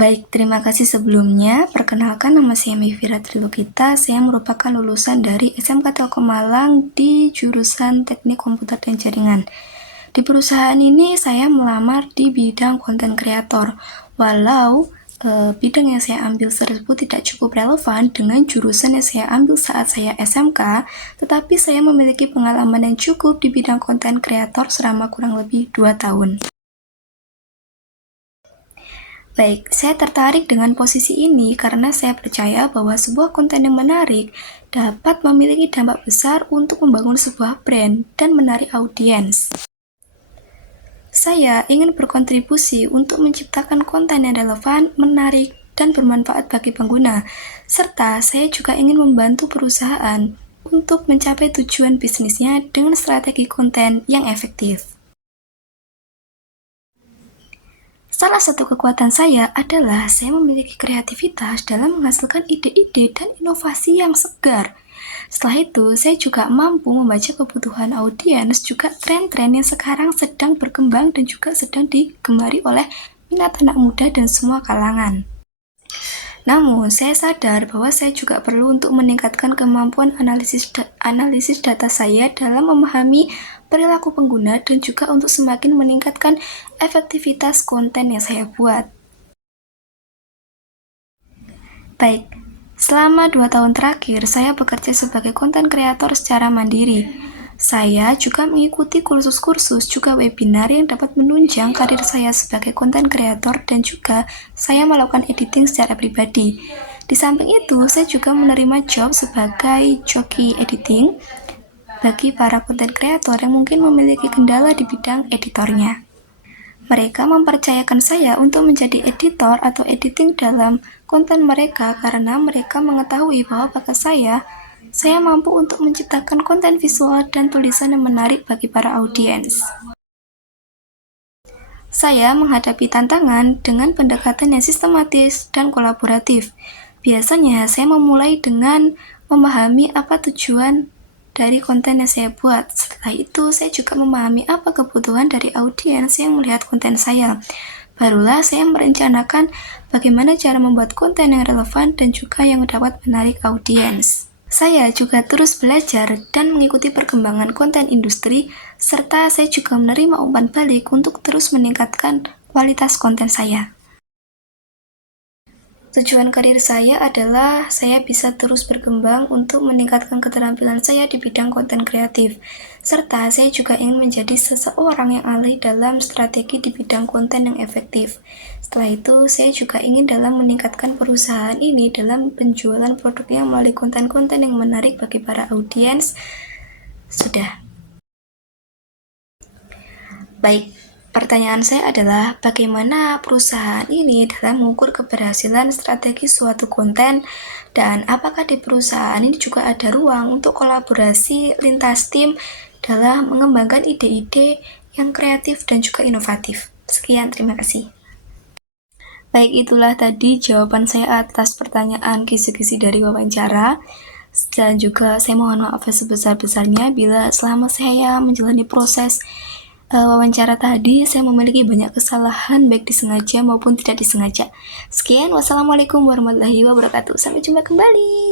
Baik, terima kasih sebelumnya. Perkenalkan, nama saya Mevira Trilukita. Saya merupakan lulusan dari SMK Telkom Malang di jurusan Teknik Komputer dan Jaringan. Di perusahaan ini saya melamar di bidang konten kreator. Walau bidang yang saya ambil tersebut tidak cukup relevan dengan jurusan yang saya ambil saat saya SMK, tetapi saya memiliki pengalaman yang cukup di bidang konten kreator selama kurang lebih 2 tahun. Baik, saya tertarik dengan posisi ini karena saya percaya bahwa sebuah konten yang menarik dapat memiliki dampak besar untuk membangun sebuah brand dan menarik audiens. Saya ingin berkontribusi untuk menciptakan konten yang relevan, menarik, dan bermanfaat bagi pengguna, serta saya juga ingin membantu perusahaan untuk mencapai tujuan bisnisnya dengan strategi konten yang efektif. Salah satu kekuatan saya adalah saya memiliki kreativitas dalam menghasilkan ide-ide dan inovasi yang segar. Setelah itu, saya juga mampu membaca kebutuhan audiens, juga tren-tren yang sekarang sedang berkembang dan juga sedang digemari oleh minat anak muda dan semua kalangan. Namun, saya sadar bahwa saya juga perlu untuk meningkatkan kemampuan analisis data saya dalam memahami perilaku pengguna dan juga untuk semakin meningkatkan efektivitas konten yang saya buat. Baik, selama 2 tahun terakhir, saya bekerja sebagai konten kreator secara mandiri. Saya juga mengikuti kursus-kursus, juga webinar yang dapat menunjang karir saya sebagai konten kreator dan juga saya melakukan editing secara pribadi. Di samping itu, saya juga menerima job sebagai joki editing bagi para konten kreator yang mungkin memiliki kendala di bidang editornya. Mereka mempercayakan saya untuk menjadi editor atau editing dalam konten mereka karena mereka mengetahui bahwa bakat saya mampu untuk menciptakan konten visual dan tulisan yang menarik bagi para audiens. Saya menghadapi tantangan dengan pendekatan yang sistematis dan kolaboratif. Biasanya saya memulai dengan memahami apa tujuan dari konten yang saya buat. Setelah itu, saya juga memahami apa kebutuhan dari audiens yang melihat konten saya. Barulah saya merencanakan bagaimana cara membuat konten yang relevan dan juga yang dapat menarik audiens. Saya juga terus belajar dan mengikuti perkembangan konten industri, serta saya juga menerima umpan balik untuk terus meningkatkan kualitas konten saya. Tujuan karir saya adalah saya bisa terus berkembang untuk meningkatkan keterampilan saya di bidang konten kreatif, serta saya juga ingin menjadi seseorang yang ahli dalam strategi di bidang konten yang efektif. Setelah itu, saya juga ingin dalam meningkatkan perusahaan ini dalam penjualan produknya melalui konten-konten yang menarik bagi para audiens. Sudah. Baik. Pertanyaan saya adalah bagaimana perusahaan ini dalam mengukur keberhasilan strategi suatu konten dan apakah di perusahaan ini juga ada ruang untuk kolaborasi lintas tim dalam mengembangkan ide-ide yang kreatif dan juga inovatif. Sekian, terima kasih. Baik, itulah tadi jawaban saya atas pertanyaan kisi-kisi dari wawancara. Dan juga saya mohon maaf sebesar-besarnya bila selama saya menjalani proses wawancara tadi, saya memiliki banyak kesalahan baik disengaja maupun tidak disengaja. Sekian, wassalamualaikum warahmatullahi wabarakatuh. Sampai jumpa kembali.